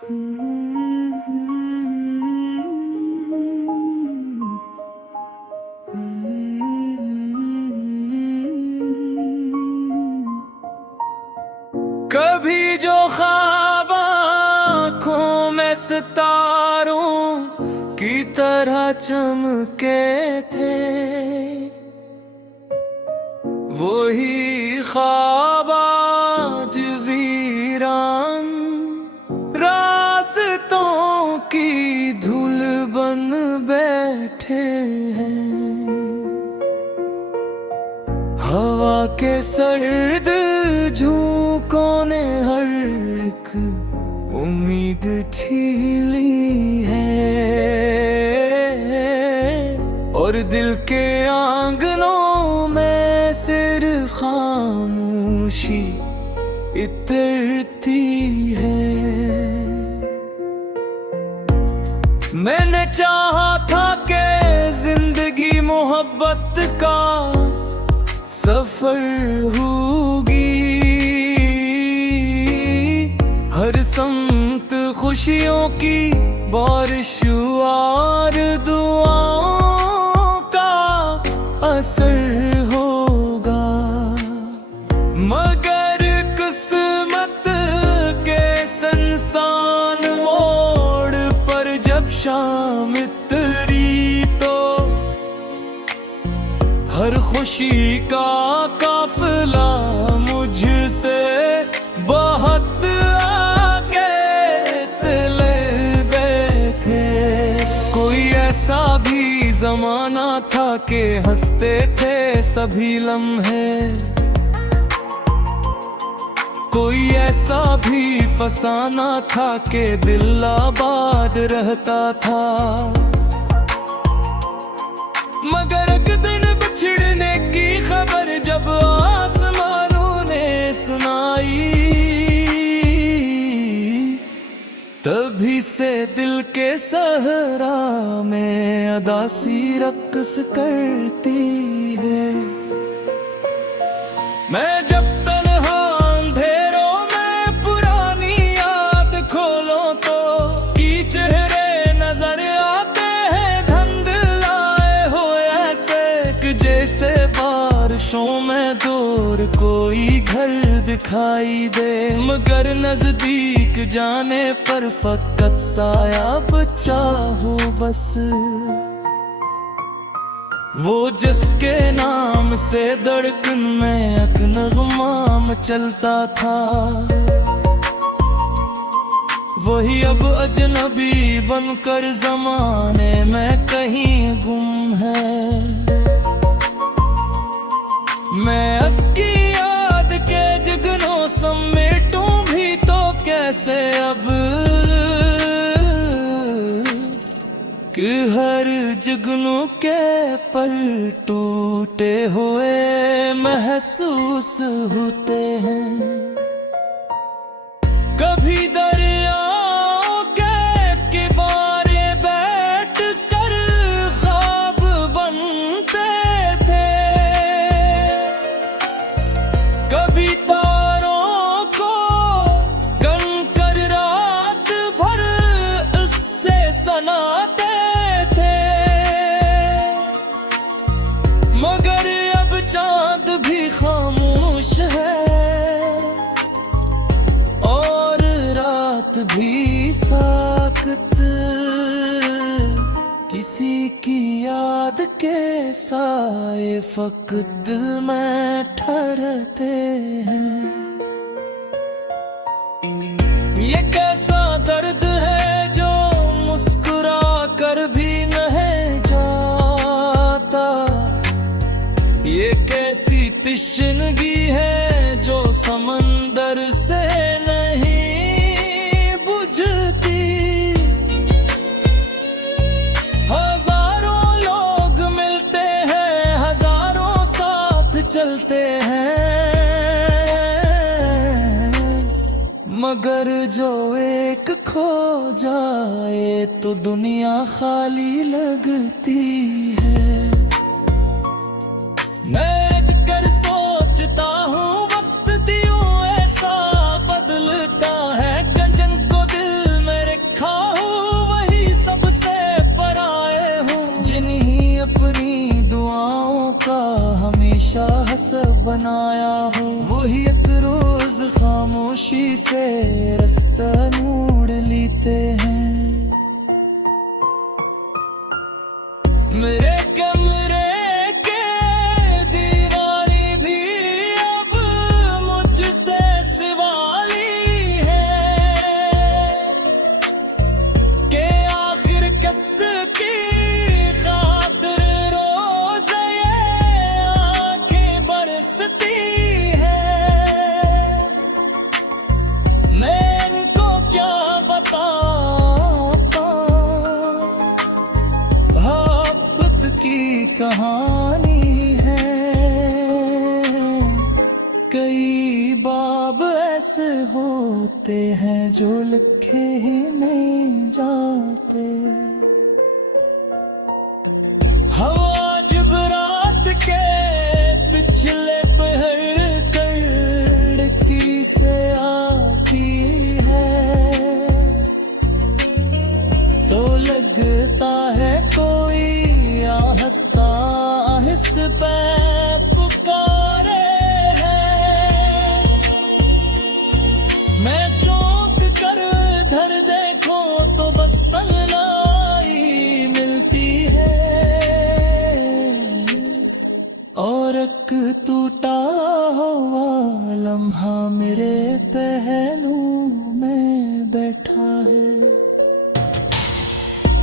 कभी जो ख्वाब आँखों में सितारों की तरह चमके थे, वही ख्वाब आज वीरान रास्तों की धूल बन बैठे हैं। हवा के सर्द झोंकों ने हर एक उम्मीद छीली है, और दिल के आंगनों में सिर्फ खामोशी इतरती है। मैंने चाहा था कि जिंदगी मोहब्बत का सफर होगी, हर समत खुशियों की बारिश और दुआओं का असर होगा। मगर किस्मत के संसान मोड़ पर जब शाम उतरी तो हर खुशी का काफिला मुझसे बहुत आगे चले बैठे। कोई ऐसा भी जमाना था कि हंसते थे सभी लम्हे, कोई ऐसा भी फसाना था कि दिल आबाद रहता था। मगर एक दिन बिछड़ने की खबर जब आसमानों ने सुनाई, तभी से दिल के सहरा में अदासी रक्स करती है। मैं जब तन्हा अंधेरों में पुरानी याद खोलूं तो की चेहरे नजर आते हैं धुंधलाए हो ऐसे कि जैसे बारिशों में दूर कोई घर दिखाई दे। मगर नजदीक जाने पर फकत साया बचा हो बस, वो जिसके नाम से धड़कन में एक नगमा चलता था, वही अब अजनबी बनकर जमाने में कहीं गुम है। मैं उसकी याद के जुगनों समेटूं भी तो कैसे अब, कि हर जुगनू के पर टूटे हुए महसूस होते हैं। कभी दरियाओं के किनारे बैठ कर ख्वाब बनते थे, कभी तारों को गनकर रात भर उससे सनाते थे। मगर अब चांद भी खामोश है और रात भी साकत, किसी की याद के साए फकत दिल में ठहरते हैं। ये कैसा दर्द है जो मुस्कुरा कर भी नहीं जाता, ये कैसी तिश्नगी है जो समंदर से नहीं बुझती। हजारों लोग मिलते हैं, हजारों साथ चलते हैं, मगर जो एक खो जाए तो दुनिया खाली लगती है। मैं कर सोचता हूँ वक्त दियों ऐसा बदलता है, गंजन को दिल में ऐसे होते हैं जो लिखे ही नहीं जाते। हवा जब रात के पिछले पहर खिड़की से आती है तो लगता है कोई आहिस्ता आहिस्ता पे पुकारे है। मैं चौंक कर इधर देखो तो बस तन्हाई मिलती है और एक टूटा हुआ लम्हा मेरे पहलू में बैठा है।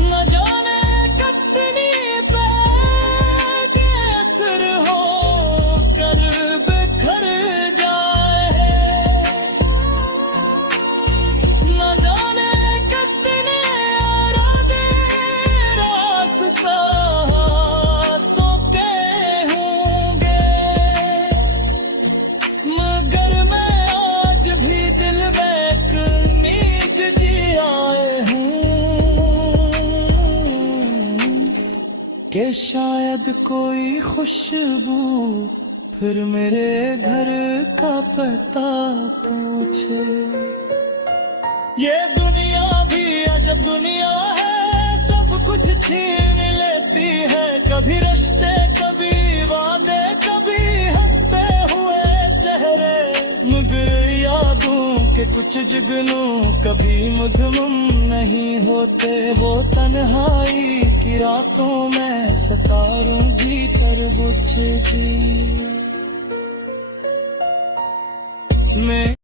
न जाने कितनी पे असर हो कर बिखर जाए, न जाने कितने इरादे रास्ता सोके होंगे, मगर मैं आज भी दिल में एक नींद जियाए हूँ कि शायद कोई खुशबू फिर मेरे घर का पता पूछे। ये दुनिया भी अजब दुनिया है, सब कुछ छीन लेती है, कभी रिश्ते कभी वादे कभी हंसते हुए चेहरे, मगर यादों के कुछ जुगनू कभी मधुम नहीं होते। वो तन्हाई की रातों में सितारों भीतर बुझती मैं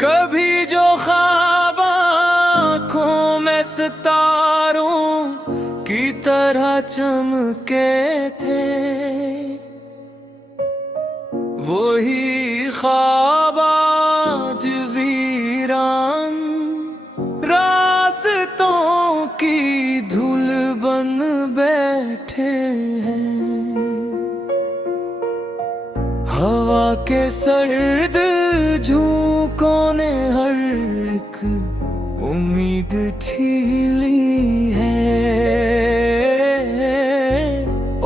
कभी जो ख्वाब आँखों में सितारों की तरह चमके थे, वही ख्वाब आज वीरान रास्तों की धूल बन बैठे हैं। हवा के सर्द झोंकों ने हर एक उम्मीद छीली है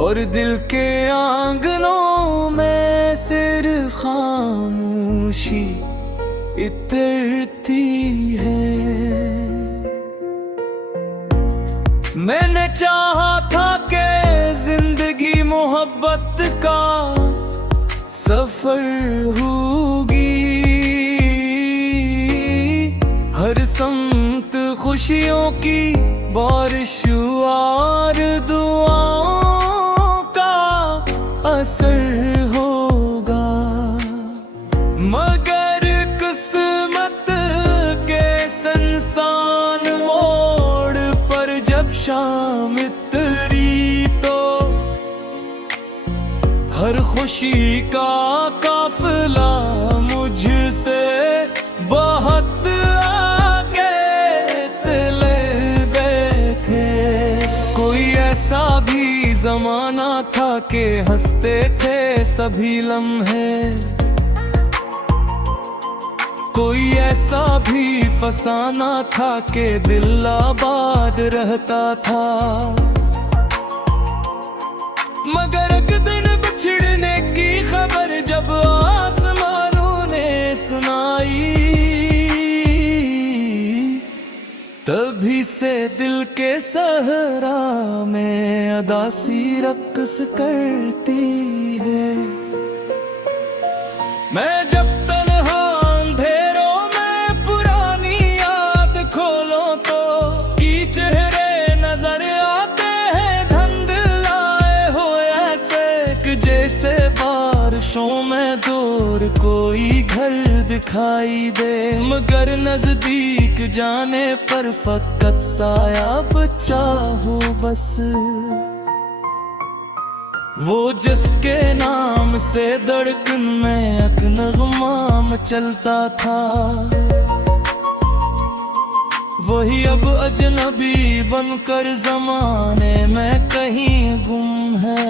और दिल के आंगनों में सिर खामोशी इतरती है। मैंने चाहा था कि जिंदगी मोहब्बत का सफर होगी, हर समत खुशियों की बारिश और दुआओं का असर होगा, मगर किस्मत के संसान मोड़ पर जब शाम उतरी तो हर खुशी का काफिला मुझसे बहुत आगे चले बैठे। कोई ऐसा भी जमाना था कि हंसते थे सभी लम्हे, कोई ऐसा भी फसाना था कि दिल आबाद रहता था, मगर एक दिन बिछड़ने की खबर जब आसमानों ने सुनाई, तभी से दिल के सहरा में अदासी रक्स करती है। मैं जब तन्हा अंधेरों में पुरानी याद खोलूं तो की चेहरे नजर आते हैं धुंधलाए हो ऐसे कि जैसे बारिशों में दूर कोई घर दिखाई दे, मगर नजदीक जाने पर फकत साया बचा हो बस। वो जिसके नाम से धड़कन में एक नगमा चलता था, वही अब अजनबी बनकर जमाने में कहीं गुम है।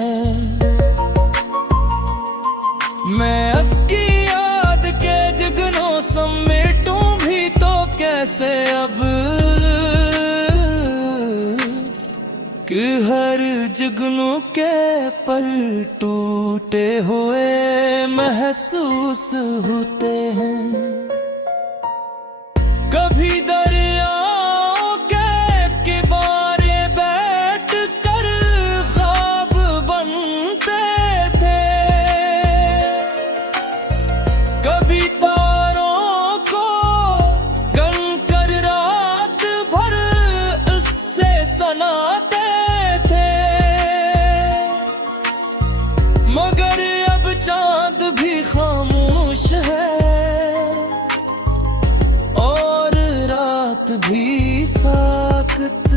मैं उसकी याद के जुगनों समेटूं भी तो कैसे अब, कि हर जुगनू के पर टूटे हुए महसूस होते हैं। कभी दरियाओं के किनारे बैठ कर ख्वाब बनते थे, कभी तारों को गन कर रात भर उससे सनाते, मगर अब चांद भी खामोश है और रात भी साकत,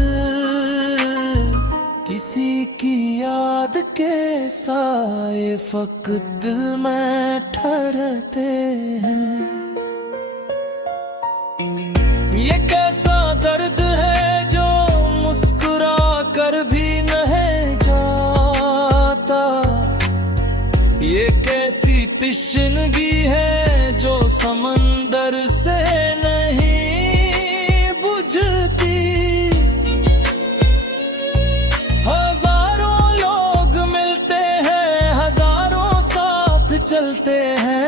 किसी की याद के साए फकत दिल में ठहरते हैं। ये कैसा दर्द है जो मुस्कुरा कर भी नहीं जाता, ये कैसी तिश्नगी है जो समंदर से नहीं बुझती। हजारों लोग मिलते हैं, हजारों साथ चलते हैं,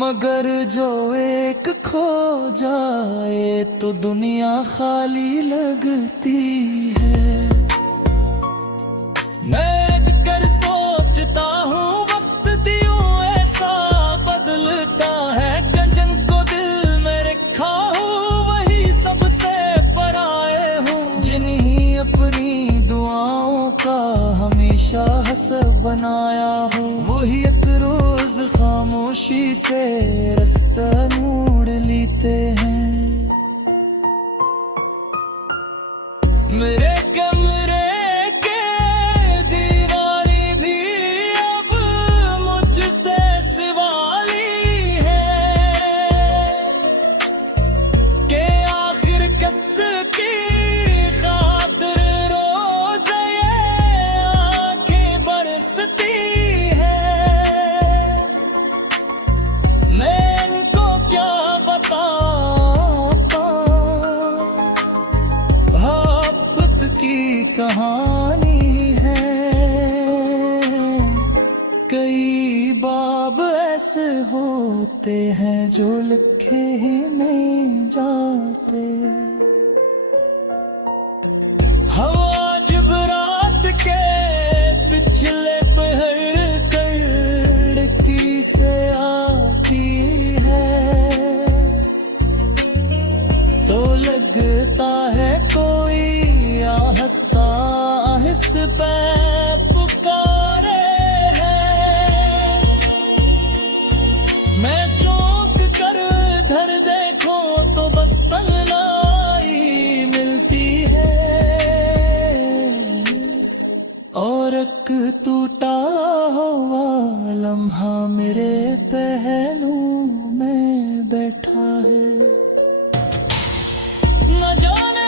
मगर जो एक खो जाए तो दुनिया खाली लगती है। मैं कर सोचता हूँ वक्त दियों ऐसा बदलता है, गंजन को दिल में रखा हूँ वही सबसे पराए हूँ, जिन्हीं अपनी दुआओं का हमेशा हसब बनाया हूँ, वही एक रोज खामोशी से रास्ता मोड़ लेते हैं। मेरे कमरे कहानी है, कई बाब ऐसे होते हैं जो लिखे ही नहीं जाते। हवा जब रात के पिछले पहर कड़की से आती है तो लगता है कोई हंसता आहिस्त पे पुकारे है। मैं चौंक कर धर देखूं तो बस तन्हाई मिलती है और एक टूटा हुआ लम्हा मेरे पहलू में बैठा है। न जाने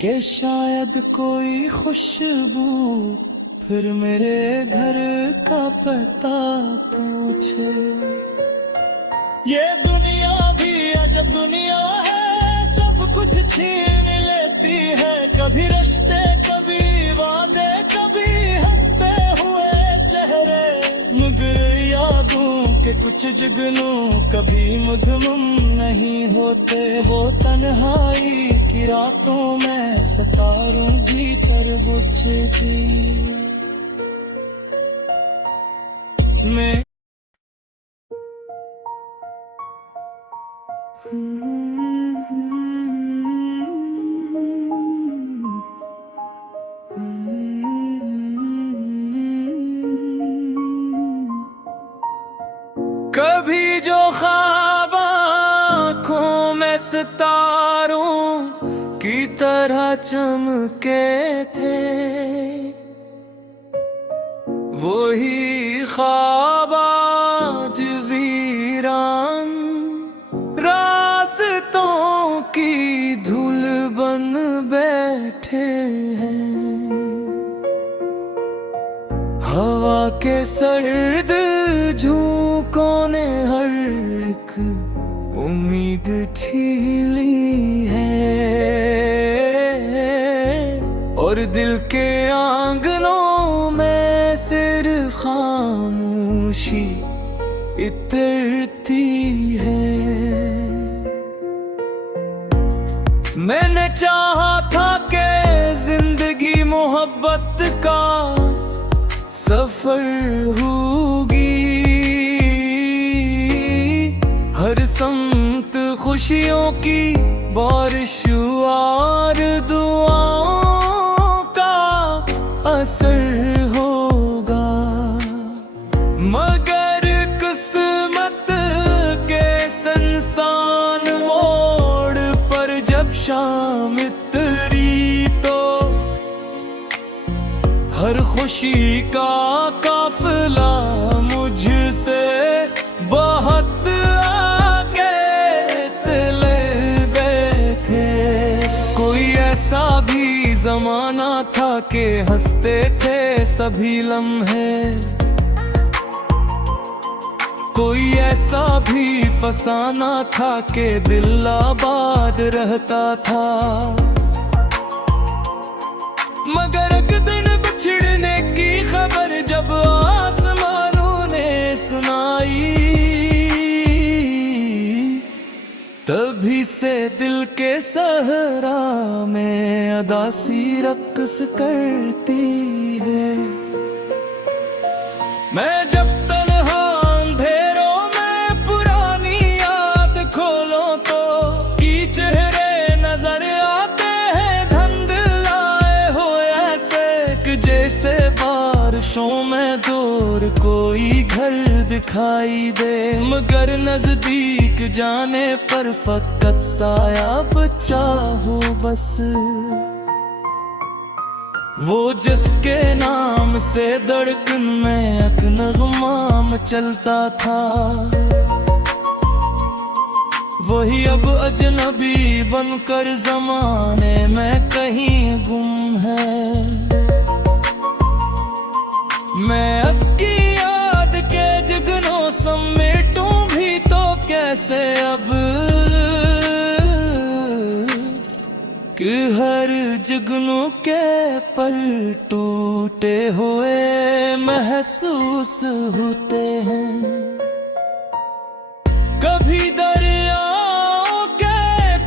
कि शायद कोई खुशबू फिर मेरे घर का पता पूछे। ये दुनिया भी अजब दुनिया है, सब कुछ छीन लेती है, कभी रिश्ते कभी वादे कभी हंसते हुए चेहरे, मगर यादों के कुछ जुगनू कभी मधुम नहीं होते। वो तन्हाई की रातों में सितारों भीतर बुझती मैं कभी जो ख्वाब आँखों में सितारों की तरह चमके थे, वही ख्वाब आज वीरान रास्तों की धूल बन बैठे हैं। हवा के सर्द झोंकों ने हर एक उम्मीद छीली है, और दिल के आंगनों में सिर्फ खामोशी इतरती है। मैंने चाहा था कि जिंदगी मोहब्बत का सफर होगी, हर समत खुशियों की बारिश और दुआओं का असर होगा। मगर किस्मत के संसान मोड़ पर जब शाम उतरी तो हर खुशी का काफिला मुझसे बहुत आगे चले बैठे। कोई ऐसा भी जमाना था कि हंसते थे सभी लम्हे, कोई ऐसा भी फसाना था कि दिल आबाद रहता था। मगर एक दिन बिछड़ने की खबर जब आसमानों ने सुनाई, तभी से दिल के सहरा में अदासी रक्स करती है। मैं जब तन्हा अंधेरों में पुरानी याद खोलूं तो की चेहरे नजर आते हैं धुंधलाए हो ऐसे कि जैसे बारिशों में दूर कोई घर दिखाई दे। मगर नजदीक जाने पर फकत साया बचा हो बस, वो जिसके नाम से धड़कन में एक नगमा चलता था, वही अब अजनबी बनकर जमाने में कहीं गुम है। मैं उसकी याद के जुगनों समेटूं भी तो कैसे अब, कि हर जुगनू के पर टूटे हुए महसूस होते हैं। कभी दरियाओं के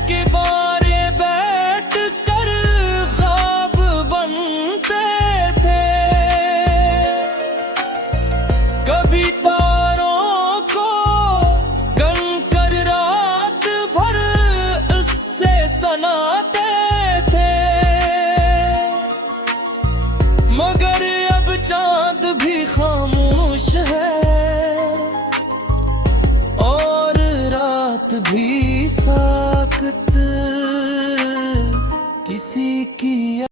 किनारे बैठ कर ख्वाब बनते थे, कभी तारों को गनकर रात भर उससे सनाते। मगर अब चांद भी खामोश है और रात भी साकत।